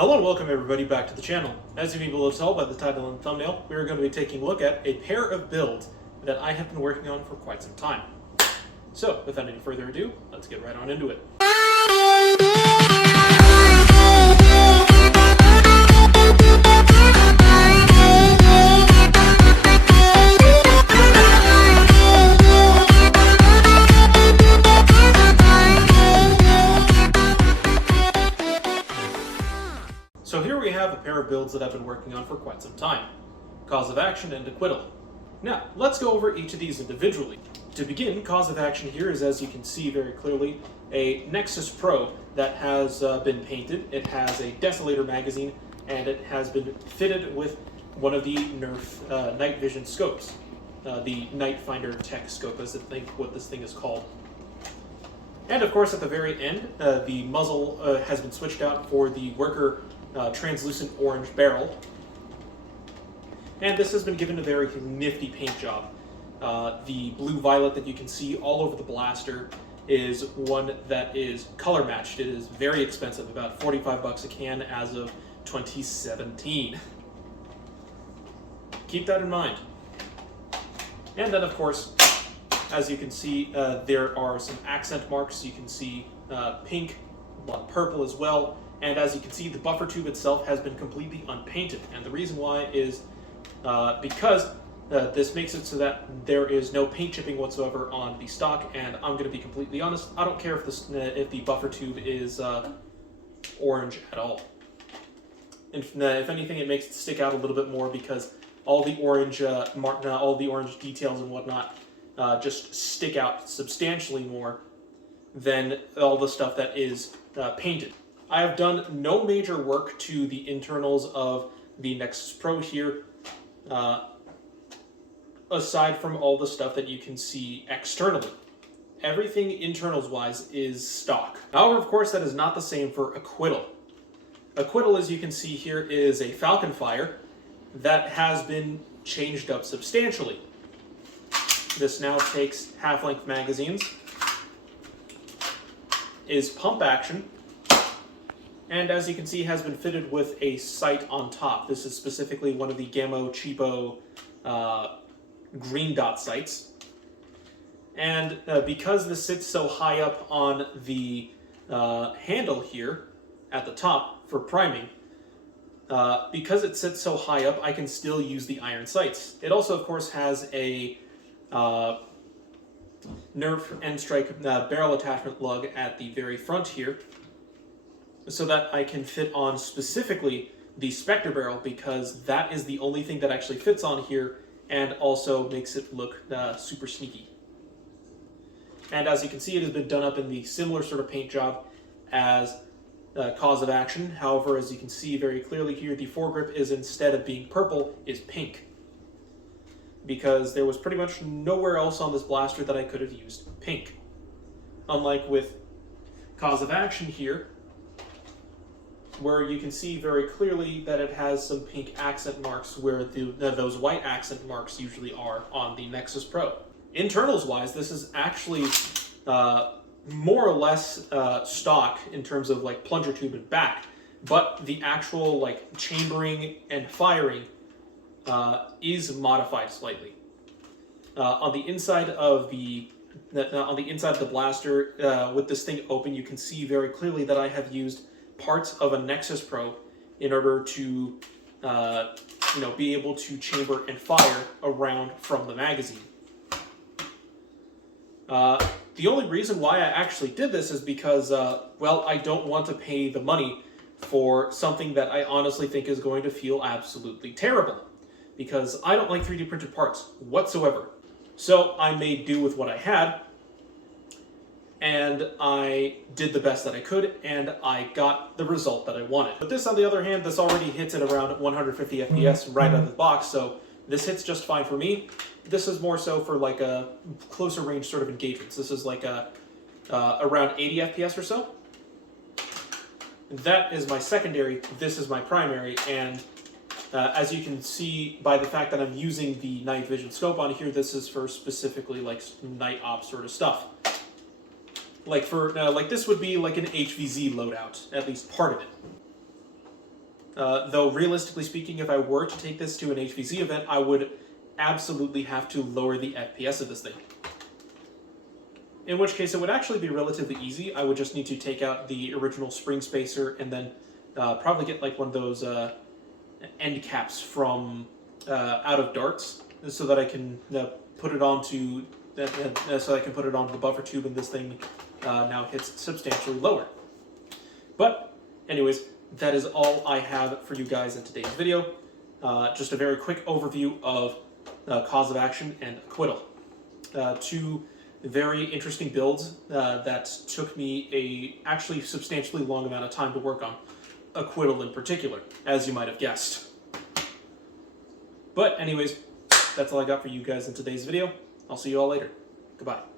Hello and welcome everybody back to the channel. As you may be able to tell by the title and thumbnail, we are going to be taking a look at a pair of builds that I have been working on for quite some time. So, without any further ado, let's get right on into it. So here we have a pair of builds that I've been working on for quite some time. Cause of Action and Acquittal. Now, let's go over each of these individually. To begin, Cause of Action here is, as you can see very clearly, a Nexus Pro that has been painted. It has a Desolator magazine, and it has been fitted with one of the Nerf night vision scopes. The Night Finder Tech scope, as I think what this thing is called. And of course, at the very end, the muzzle has been switched out for the Worker translucent orange barrel. And this has been given a very nifty paint job. The blue-violet that you can see all over the blaster is one that is color matched. It is very expensive, about 45 bucks a can as of 2017. Keep that in mind. And then of course, as you can see, there are some accent marks. You can see pink, purple as well. And as you can see, the buffer tube itself has been completely unpainted. And the reason why is because this makes it so that there is no paint chipping whatsoever on the stock. And I'm going to be completely honest, I don't care if the buffer tube is orange at all. If anything, it makes it stick out a little bit more because all the orange details and whatnot just stick out substantially more than all the stuff that is painted. I have done no major work to the internals of the Nexus Pro here, aside from all the stuff that you can see externally. Everything internals-wise is stock. However, of course, that is not the same for Acquittal. Acquittal, as you can see here, is a Falcon Fire that has been changed up substantially. This now takes half-length magazines, is pump action, and as you can see, has been fitted with a sight on top. This is specifically one of the Gammo Cheapo green dot sights. And because this sits so high up on the handle here at the top for priming, because it sits so high up, I can still use the iron sights. It also, of course, has a Nerf N-Strike barrel attachment lug at the very front here, so that I can fit on specifically the Spectre barrel, because that is the only thing that actually fits on here and also makes it look super sneaky. And as you can see, it has been done up in the similar sort of paint job as Cause of Action. However, as you can see very clearly here, the foregrip is, instead of being purple, is pink. Because there was pretty much nowhere else on this blaster that I could have used pink. Unlike with Cause of Action here, where you can see very clearly that it has some pink accent marks where those white accent marks usually are on the Nexus Pro. Internals-wise, this is actually more or less stock in terms of like plunger tube and back, but the actual like chambering and firing is modified slightly. On the inside of the blaster, with this thing open, you can see very clearly that I have used parts of a Nexus Pro in order to, be able to chamber and fire around from the magazine. The only reason why I actually did this is because, well, I don't want to pay the money for something that I honestly think is going to feel absolutely terrible, because I don't like 3D printed parts whatsoever. So I made do with what I had, and I did the best that I could, and I got the result that I wanted. But this, on the other hand, this already hits at around 150 FPS right out of the box, so this hits just fine for me. This is more so for like a closer range sort of engagements. This is like around 80 FPS or so. That is my secondary, this is my primary, and as you can see by the fact that I'm using the night vision scope on here, this is for specifically like night op sort of stuff. Like this would be like an HVZ loadout, at least part of it. Though realistically speaking, if I were to take this to an HVZ event, I would absolutely have to lower the FPS of this thing. In which case it would actually be relatively easy. I would just need to take out the original spring spacer and then probably get like one of those end caps from out of darts, so that I can put it onto the buffer tube, and this thing now hits substantially lower. But anyways, that is all I have for you guys in today's video. Just a very quick overview of cause of action and acquittal. Two very interesting builds that took me a actually substantially long amount of time to work on. Acquittal in particular, as you might have guessed. But anyways, that's all I got for you guys in today's video. I'll see you all later. Goodbye.